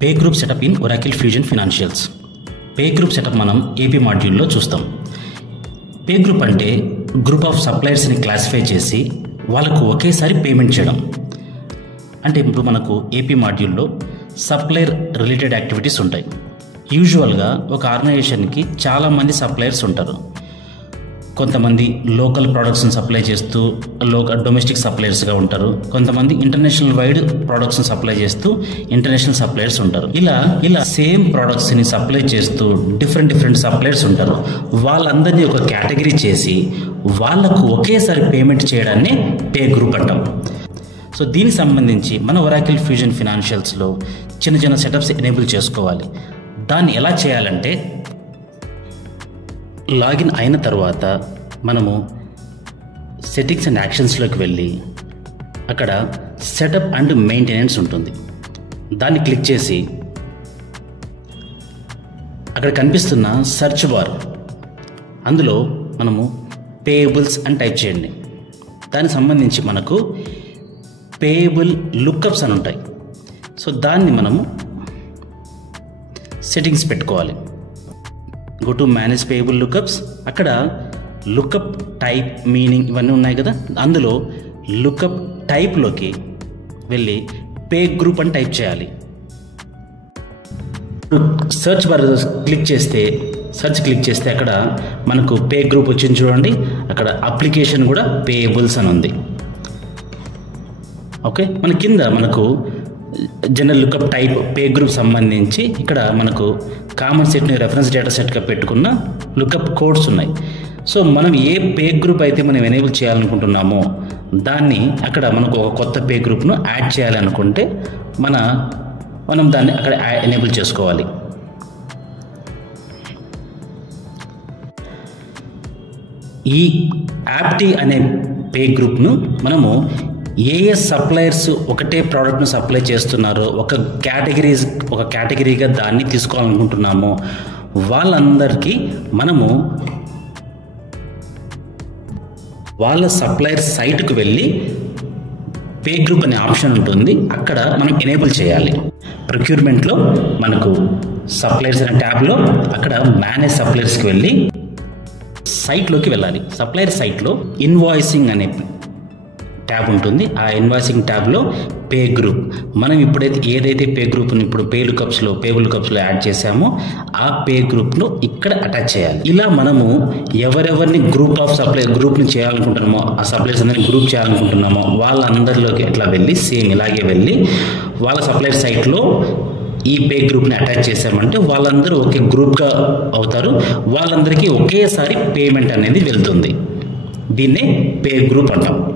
Pay group setup in Oracle fusion financials. Pay group setup మనం AP మాడ్యూల్లో చూస్తాం. Pay group అంటే group of సప్లయర్స్ని classify చేసి వాళ్ళకు ఒకేసారి పేమెంట్ చేయడం. అంటే ఇప్పుడు మనకు ఏపీ మాడ్యూల్లో సప్లయర్ రిలేటెడ్ యాక్టివిటీస్ ఉంటాయి. యూజువల్గా ఒక ఆర్గనైజేషన్కి చాలామంది సప్లయర్స్ ఉంటారు. కొంతమంది లోకల్ ప్రోడక్ట్స్ని సప్లై చేస్తూ డొమెస్టిక్ సప్లయర్స్గా ఉంటారు. కొంతమంది ఇంటర్నేషనల్ వైడ్ ప్రోడక్ట్స్ని సప్లై చేస్తూ ఇంటర్నేషనల్ సప్లయర్స్ ఉంటారు. ఇలా సేమ్ ప్రోడక్ట్స్ని సప్లై చేస్తూ డిఫరెంట్ సప్లయర్స్ ఉంటారు. వాళ్ళందరినీ ఒక కేటగిరీ చేసి వాళ్లకు ఒకేసారి పేమెంట్ చేయడాన్ని పే గ్రూప్ అంటాం. సో దీనికి సంబంధించి మన ఒరాకిల్ ఫ్యూజన్ ఫినాన్షియల్స్లో చిన్న సెటప్స్ ఎనేబుల్ చేసుకోవాలి. దాన్ని ఎలా చేయాలంటే, లాగిన్ అయిన తర్వాత మనము సెట్టింగ్స్ అండ్ యాక్షన్స్లోకి వెళ్ళి అక్కడ సెటప్ అండ్ మెయింటెనెన్స్ ఉంటుంది. దాన్ని క్లిక్ చేసి అక్కడ కనిపిస్తున్న సెర్చ్ బార్ అందులో మనము పేయబుల్స్ అని టైప్ చేయండి. దానికి సంబంధించి మనకు పేయబుల్ లుక్అప్స్ అని ఉంటాయి. సో దాన్ని మనము సెట్టింగ్స్ పెట్టుకోవాలి. Go to manage payable lookups. అక్కడ లుక్అప్ టైప్, మీనింగ్ ఇవన్నీ ఉన్నాయి కదా. అందులో లుక్అప్ టైప్లోకి వెళ్ళి పే గ్రూప్ అని టైప్ చేయాలి. సెర్చ్ బార్ క్లిక్ చేస్తే అక్కడ మనకు పే గ్రూప్ వచ్చింది చూడండి. అక్కడ అప్లికేషన్ కూడా పేయబుల్స్ అని ఉంది. ఓకే, మన కింద మనకు general lookup type pay group సంబంధించి ఇక్కడ మనకు కామన్ సెట్ని రెఫరెన్స్ డేటా సెట్గా పెట్టుకున్న లుక్అప్ కోడ్స్ ఉన్నాయి. సో మనం ఏ పే గ్రూప్ అయితే మనం ఎనేబుల్ చేయాలనుకుంటున్నామో దాన్ని అక్కడ మనకు ఒక కొత్త పే గ్రూప్ను యాడ్ చేయాలనుకుంటే మనం దాన్ని అక్కడ ఎనేబుల్ చేసుకోవాలి. ఈ యాప్టీ అనే పే గ్రూప్ను మనము ఏ సప్లయర్స్ ఒకటే ప్రోడక్ట్ను సప్లై చేస్తున్నారో ఒక కేటగిరీగా దాన్ని తీసుకోవాలనుకుంటున్నామో వాళ్ళందరికీ మనము వాళ్ళ సప్లయర్ సైట్కు వెళ్ళి పే గ్రూప్ అనే ఆప్షన్ ఉంటుంది, అక్కడ మనం ఎనేబుల్ చేయాలి. ప్రొక్యూర్మెంట్లో మనకు సప్లయర్స్ అనే ట్యాబ్లో అక్కడ మేనేజ్ సప్లయర్స్కి వెళ్ళి సైట్లోకి వెళ్ళాలి. సప్లయర్ సైట్లో ఇన్వాయిసింగ్ అనే ట్యాబ్ ఉంటుంది. ఆ ఇన్వాయిసింగ్ ట్యాబ్లో పే గ్రూప్ మనం ఏదైతే పే గ్రూప్ని ఇప్పుడు పేబుల్ లుక్అప్స్లో యాడ్ చేసామో ఆ పే గ్రూప్ను ఇక్కడ అటాచ్ చేయాలి. ఇలా మనము ఎవరెవరిని గ్రూప్ని చేయాలనుకుంటున్నామో, ఆ సప్లయర్స్ అందరినీ గ్రూప్ చేయాలనుకుంటున్నామో వాళ్ళందరిలోకి ఇట్లా వెళ్ళి ఇలాగే వెళ్ళి వాళ్ళ సప్లయర్ సైట్లో ఈ పే గ్రూప్ని అటాచ్ చేసామంటే వాళ్ళందరూ ఒకే గ్రూప్గా అవుతారు. వాళ్ళందరికీ ఒకేసారి పేమెంట్ అనేది వెళ్తుంది. దీన్నే పే గ్రూప్ అంటాం.